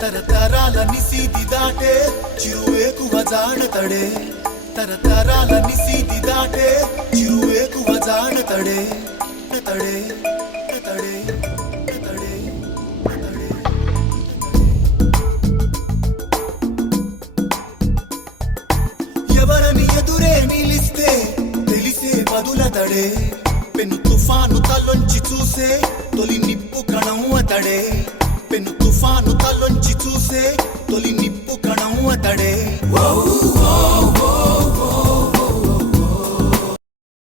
తరతరాల నిశీతి దాటే చిరువేకువ జానతడే తరతరాల నిశీతి దాటే చిరువేకువ జానతడే తడే తడే తడే తడే ఎవరని ఎదురే నిలిస్తే తెలిసే బదులతడే పెను తుఫాను తలొంచి చూసే తొలి నిప్పు కణం అతడే పెను తుఫాను తలొంచి చూసే తొలి నిప్పు కణం అతడే